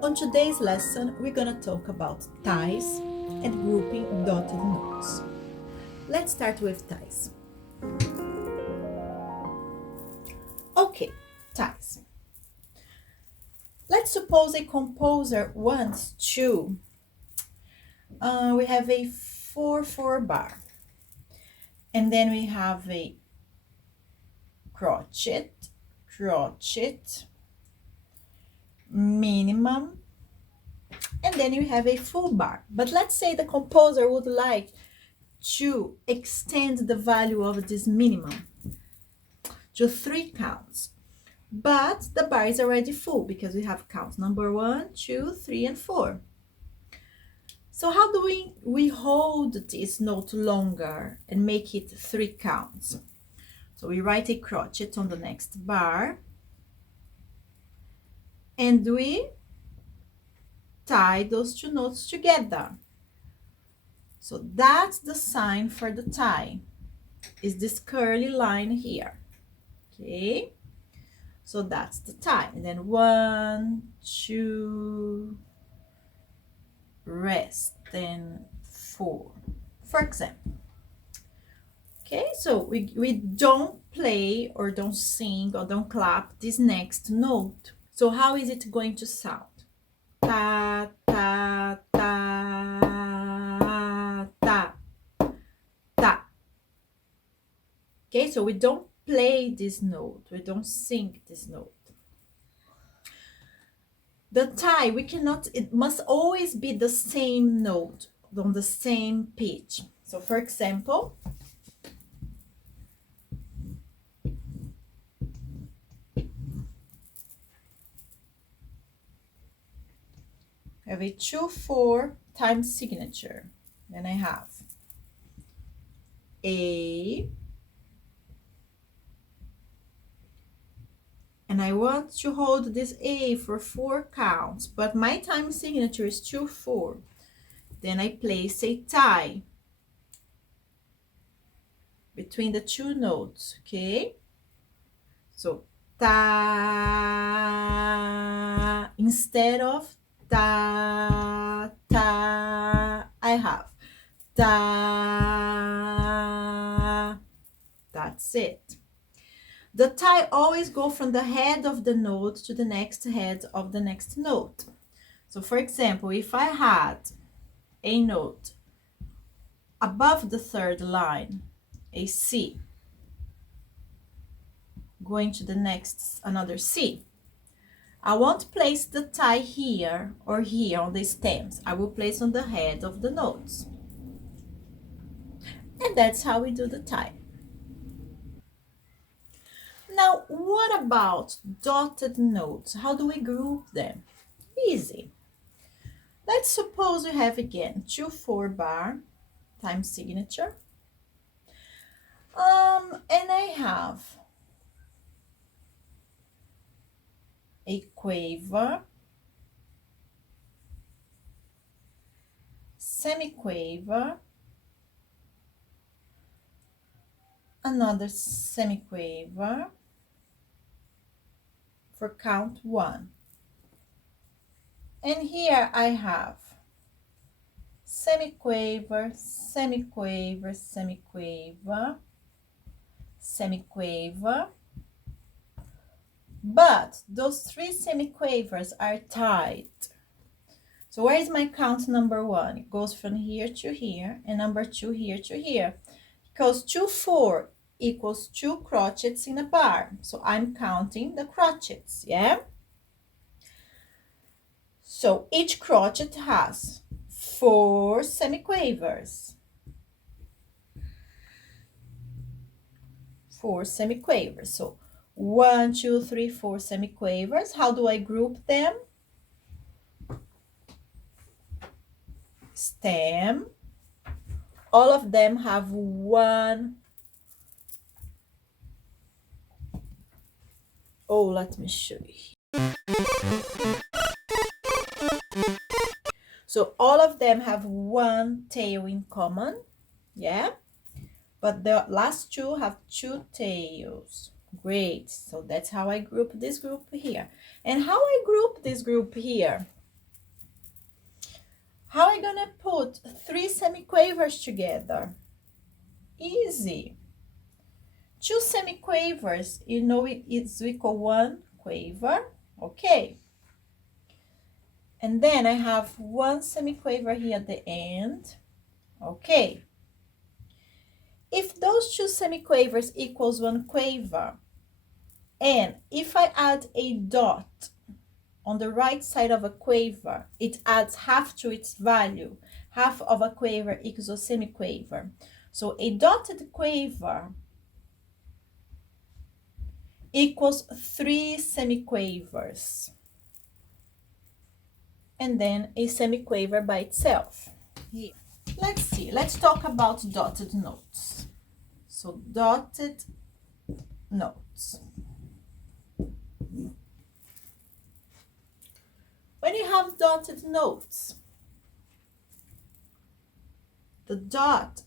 On today's lesson, we're gonna talk about ties and grouping dotted notes. Let's start with ties. Okay, ties. Let's suppose a composer wants to, we have a 4/4 bar, and then we have a crotchet, minimum, and then you have a full bar. But let's say the composer would like to extend the value of this minimum to 3 counts, but the bar is already full because we have counts number 1, 2, 3, and 4. So how do we hold this note longer and make it 3 counts? So we write a crotchet on the next bar, and we tie those 2 notes together. So that's the sign for the tie, is this curly line here. Okay, so that's the tie. And then 1, 2, rest, then 4, for example. Okay, so we don't play or don't sing or don't clap this next note. So how is it going to sound? Ta, ta, ta, ta, ta. Okay, so we don't play this note, we don't sing this note. The tie, we cannot, it must always be the same note on the same pitch. So for example, I have a 2/4 time signature. Then I have A, and I want to hold this A for 4 counts, but my time signature is 2/4. Then I place a tie between the 2 notes, okay? So ta, instead of ta, ta, I have ta. That's it. The tie always go from the head of the note to the next head of the next note. So for example, if I had a note above the 3rd line, a C, going to the next, another C, I won't place the tie here or here on the stems. I will place on the head of the notes. And that's how we do the tie. Now, what about dotted notes? How do we group them? Easy. Let's suppose we have again 2/4 bar, time signature. And I have a quaver, semiquaver, another semiquaver for count 1. And here I have semiquaver, semiquaver, semiquaver, semiquaver, but those 3 semiquavers are tied. So where is my count number 1? It goes from here to here, and number 2 here to here, because 2/4 equals 2 crotchets in a bar. So I'm counting the crotchets, yeah? So each crotchet has 4 semiquavers. 4 semiquavers. So 1, 2, 3, 4 semiquavers. How do I group them? Stem. All of them have 1. Oh, let me show you. So all of them have 1 tail in common, yeah? But the last 2 have 2 tails. Great. So that's how I group this group here. And how I group this group here? How am I gonna put 3 semiquavers together? Easy. 2 semiquavers, you know it is equal 1 quaver, okay. And then I have 1 semiquaver here at the end, okay. If those 2 semiquavers equals 1 quaver, and if I add a dot on the right side of a quaver, it adds half to its value. Half of a quaver equals a semiquaver. So a dotted quaver equals 3 semiquavers. And then a semiquaver by itself. Here. Let's see. Let's talk about dotted notes. So dotted notes. When you have dotted notes, the dot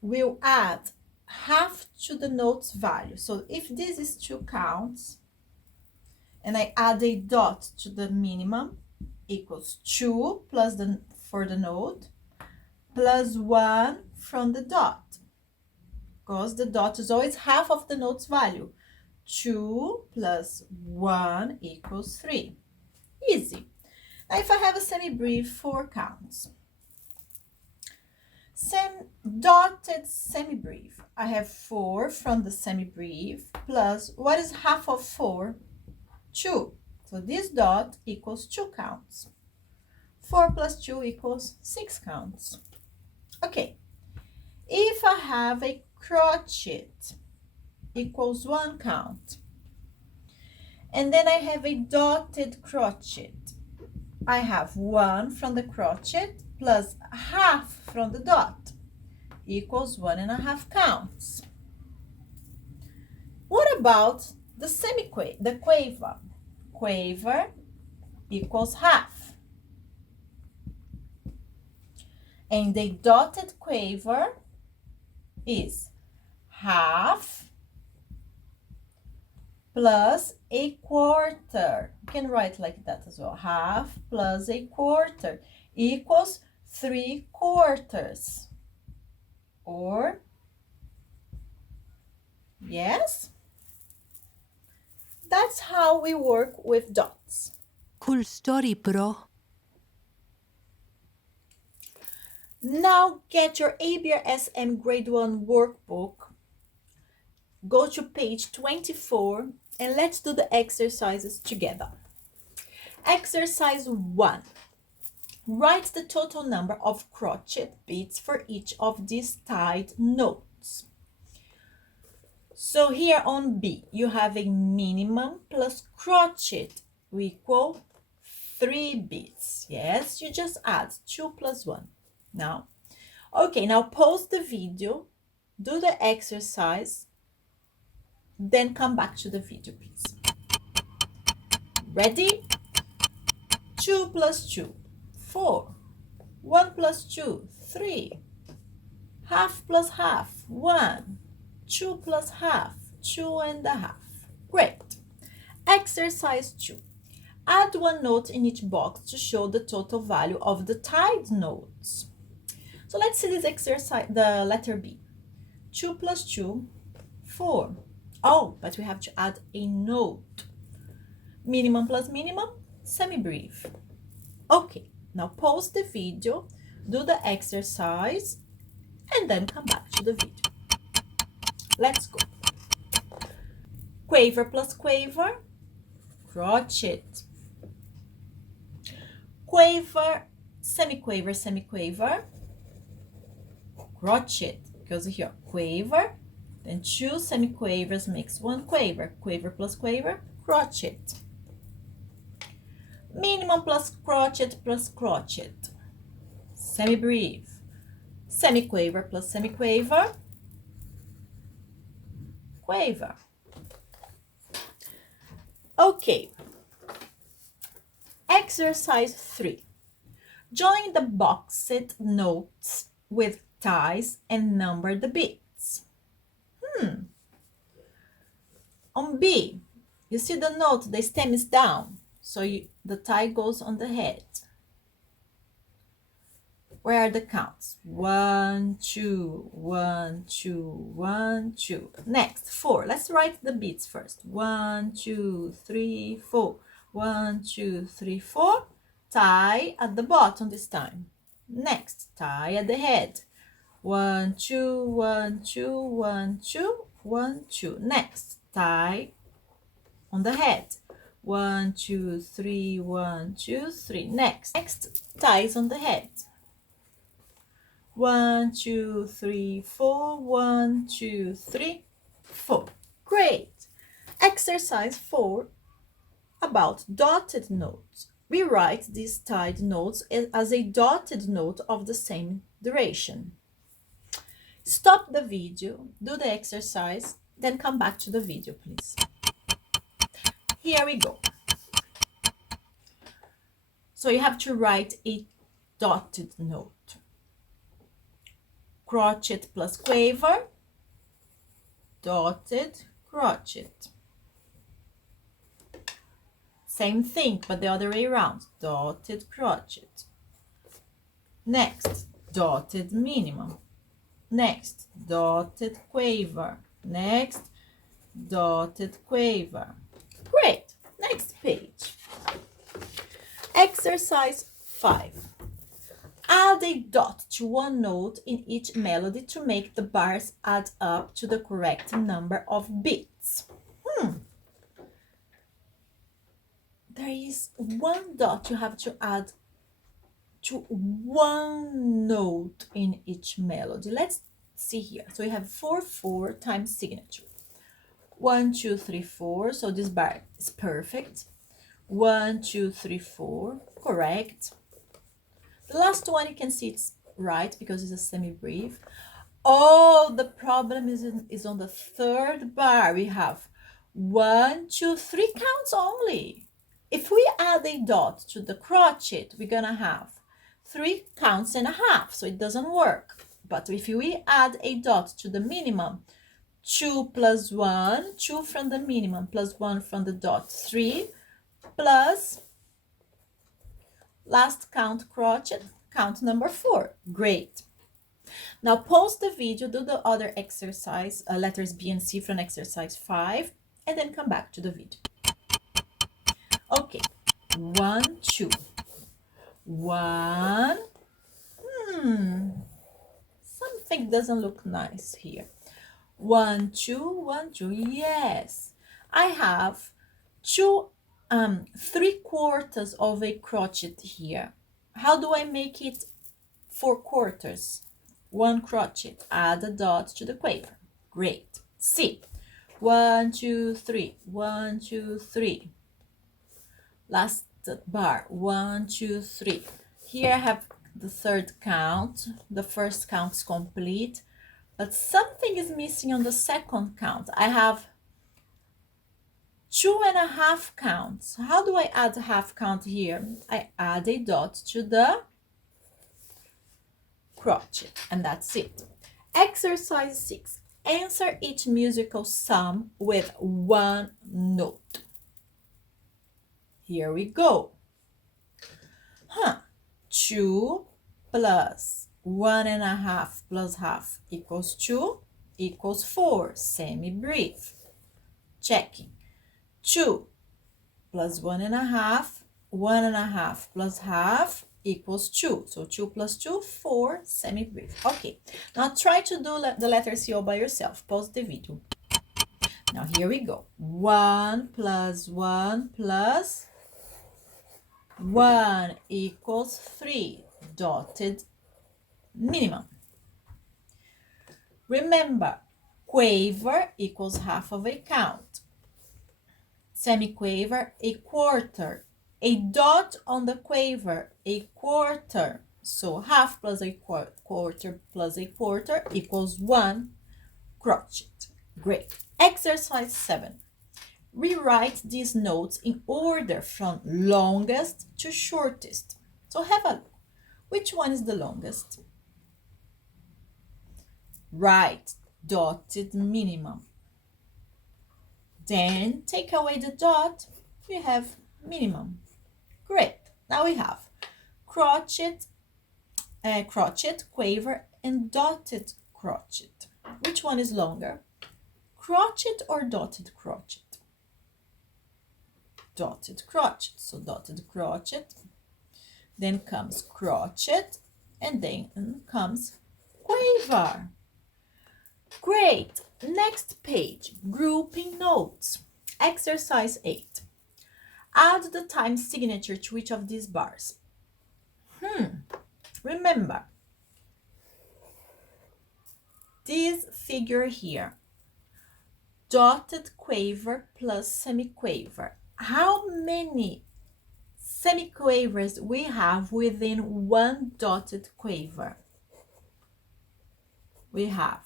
will add half to the note's value. So if this is 2 counts, and I add a dot to the minimum, equals 2 plus the for the note, plus 1 from the dot, because the dot is always half of the note's value. 2 plus 1 equals 3. Easy. Now if I have a semibrief, 4 counts. Dotted semibrief, I have 4 from the semibrief plus, what is half of 4? 2. So this dot equals 2 counts. 4 plus 2 equals 6 counts. Okay. If I have a crochet, equals 1 count. And then I have a dotted crochet. I have 1 from the crochet plus half from the dot, equals 1.5 counts. What about the quaver? Quaver equals half. And the dotted quaver is half plus a quarter. You can write like that as well. Half plus a quarter equals 3/4. Or, yes? That's how we work with dots. Cool story, bro. Now get your ABRSM Grade 1 workbook. Go to page 24 and let's do the exercises together. Exercise 1. Write the total number of crochet beads for each of these tied notes. So here on B, you have a minimum plus crochet equal 3 beads. Yes, you just add 2 plus 1. Now, okay, now pause the video, do the exercise, then come back to the video, please. Ready? 2 plus 2, 4. 1 plus 2, 3. Half plus half, 1. 2 plus half, 2.5. Great. Exercise 2. Add 1 note in each box to show the total value of the tied notes. So let's see this exercise, the letter B. 2 plus 2, 4. Oh, but we have to add a note. Minimum plus minimum, semibrief. Okay, now pause the video, do the exercise, and then come back to the video. Let's go. Quaver plus quaver, crochet. Quaver, semiquaver, semiquaver, crochet. Goes here, quaver, then 2 semiquavers makes 1 quaver. Quaver plus quaver, crochet. Minimum plus crochet, semibrief. Semiquaver plus semiquaver, quaver. Okay. Exercise 3. Join the boxed notes with ties and number the beads. On B, you see the note, the stem is down, so the tie goes on the head. Where are the counts? 1, 2, 1, 2, 1, 2. Next, 4. Let's write the beats first. 1, 2, 3, 4. 1, 2, 3, 4. Tie at the bottom this time. Next, tie at the head. 1, 2, 1, 2, 1, 2, 1, 2. Next, tie on the head. 1, 2, 3, 1, 2, 3. Next, ties on the head. 1, 2, 3, 4. 1, 2, 3, 4. Great. Exercise 4 about dotted notes. We write these tied notes as a dotted note of the same duration. Stop the video, do the exercise, then come back to the video, please. Here we go. So you have to write a dotted note. Crochet plus quaver, dotted, crochet. Same thing, but the other way around. Dotted crochet. Next, dotted minimum. Next, dotted quaver. Next, dotted quaver. Great. Next page. Exercise 5. Add a dot to one note in each melody to make the bars add up to the correct number of beats. There is one dot you have to add to one note in each melody. Let's see here. So we have 4, 4 times signature. 1, 2, 3, 4. So this bar is perfect. 1, 2, 3, 4. Correct. The last one, you can see it's right because it's a semi-brief. Oh, the problem is on the third bar. We have 1, 2, 3 counts only. If we add a dot to the crochet, we're gonna have 3 counts and a half, so it doesn't work. But if we add a dot to the minimum, 2 plus 1, 2 from the minimum plus 1 from the dot, 3 plus last count crochet, count number 4. Great. Now pause the video, do the other exercise, letters B and C from exercise 5, and then come back to the video. Okay, 1, 2. 1. Something doesn't look nice here. 1, 2, 1, 2. Yes, I have 2 3/4 of a crochet here. How do I make it 4/4? 1 crochet, add a dot to the quaver. Great. C. 1, 2, 3. 1, 2, 3. Last bar. 1, 2, 3. Here I have the third count. The first count is complete, but something is missing on the second count. I have 2.5 counts. How do I add a half count here? I add a dot to the crochet, and that's it. Exercise 6. Answer each musical sum with one note. Here we go. 2 plus 1.5 plus half equals 2 equals 4. Semi-brief. Checking. 2 plus 1.5, 1.5 plus half equals 2. So 2 plus 2, 4, semi-brief. Okay, now try to do the letter C all by yourself. Pause the video. Now here we go. 1 plus 1 plus 1 equals 3. Dotted minimum. Remember, quaver equals half of a count. Semi-quaver, a quarter. A dot on the quaver, a quarter. So half plus a quarter plus a quarter equals 1 crochet. Great. Exercise 7. Rewrite these notes in order from longest to shortest. So have a look. Which one is the longest? Right, dotted minimum. Then take away the dot, we have minimum. Great. Now we have crochet crochet, quaver, and dotted crochet. Which one is longer? Crochet or dotted crochet? Dotted crochet. So dotted crochet, then comes crochet, and then comes quaver. Great. Next page, grouping notes. Exercise 8. Add the time signature to each of these bars. Remember, this figure here, dotted quaver plus semiquaver. How many semiquavers we have within one dotted quaver? We have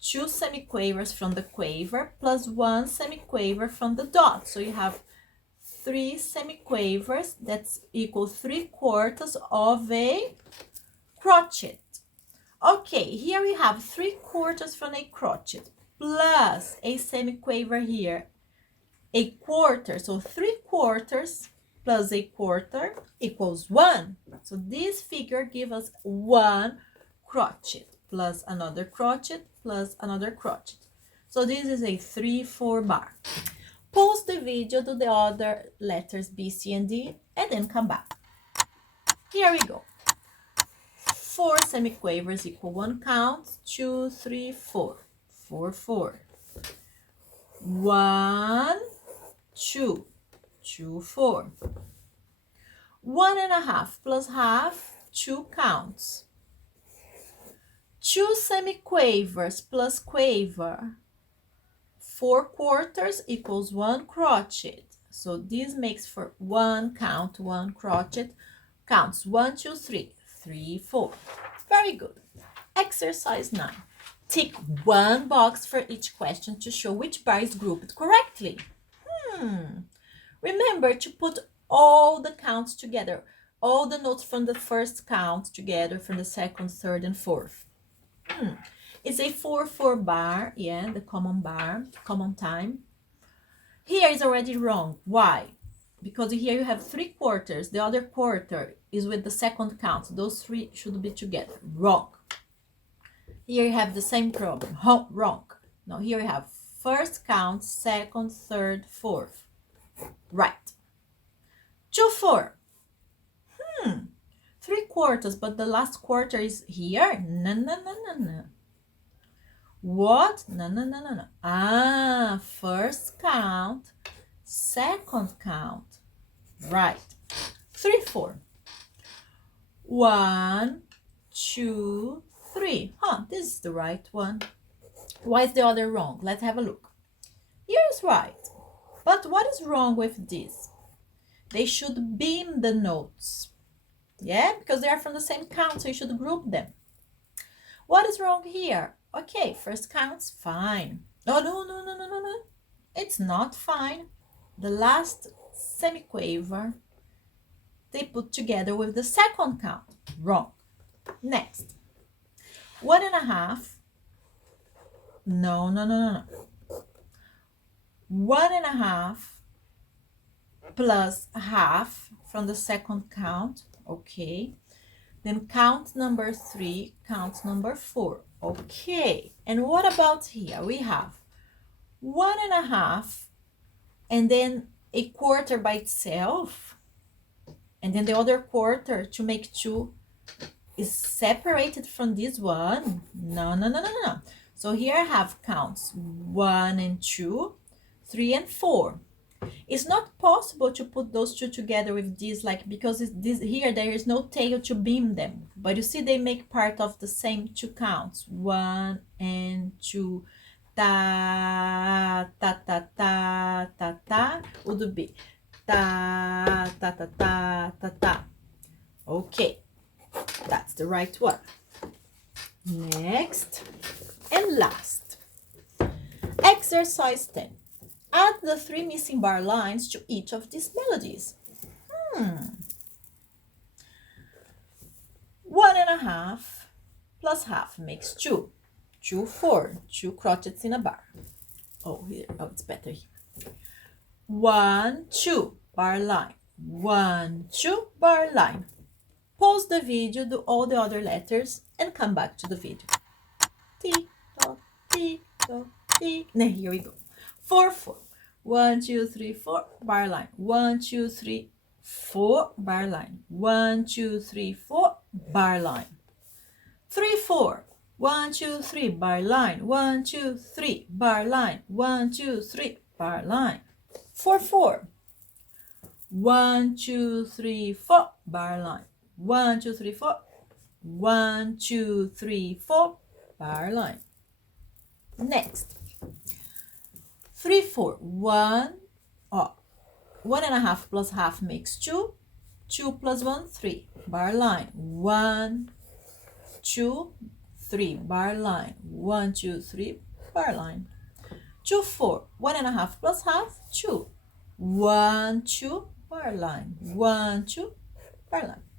2 semiquavers from the quaver plus 1 semiquaver from the dot. So you have 3 semiquavers. That's equal 3/4 of a crochet. Okay, here we have 3/4 from a crochet plus a semiquaver here, a quarter. So 3/4 plus a quarter equals 1. So this figure gives us 1 crochet plus another crochet plus another crochet. So this is a 3/4 bar. Pause the video, do the other letters B, C, and D, and then come back. Here we go. 4 semiquavers equal 1 count. 2, 3, 4. 4, 4. 1, 2. 2, 4. 1.5 plus half, 2 counts. 2 semiquavers plus quaver, 4/4 equals 1 crochet. So this makes for 1 count, 1 crochet. Counts 1, 2, 3, 3, 4. Very good. Exercise 9. Tick 1 box for each question to show which bar is grouped correctly. Remember to put all the counts together, all the notes from the first count together, from the second, third, and fourth. It's a 4/4 bar, yeah, the common bar, common time. Here is already wrong. Why? Because here you have 3/4. The other quarter is with the second count. Those 3 should be together. Wrong. Here you have the same problem. Wrong. No, here you have first count, second, third, fourth. Right. 2/4. 3/4, but the last quarter is here. No. What? No. First count, second count. Right. 3/4. 1, 2, 3. This is the right one. Why is the other wrong? Let's have a look. Here is right. But what is wrong with this? They should beam the notes. Yeah, because they are from the same count, so you should group them. What is wrong here? Okay, first count's fine. Oh, no. It's not fine. The last semiquaver, they put together with the second count. Wrong. Next. 1.5. No. 1.5 plus half from the second count. Okay. Then count number 3, count number 4. Okay. And what about here? We have 1.5 and then a quarter by itself. And then the other quarter to make 2 is separated from this one. No. So here I have counts 1 and 2, 3 and 4. It's not possible to put those 2 together with this, because this here there is no tail to beam them. But you see they make part of the same 2 counts. 1 and 2. Ta ta ta ta ta ta would be ta ta ta ta ta ta. Okay, that's the right one. Next and last. Exercise 10. Add the 3 missing bar lines to each of these melodies. 1.5 plus half makes 2. 2, 4. 2 crochets in a bar. Here. It's better here. 1, 2 bar line. 1, 2 bar line. Pause the video, do all the other letters, and come back to the video. Tick tock, tick tock, tick. Now here we go. 4, 4. 1, 2, 3, 4. Bar line. 1, 2, 3, 4. Bar line. 1, 2, 3, 4. Bar line. 3, 4. 1, 2, 3. Bar line. 1, 2, 3. Bar line. 1, 2, 3. Bar line. 4, 4. 1, 2, 3, 4. Bar line. 1, 2, 3, 4. 1, 2, 3, 4. Bar line. Next. 3, 4. 1. Oh, 1.5 plus half makes 2. 2 plus 1, 3. Bar line. 1, 2, 3. Bar line. 1, 2, 3. Bar line. 2, 4. 1.5 plus half, 2. 1, 2. Bar line. 1, 2. Bar line.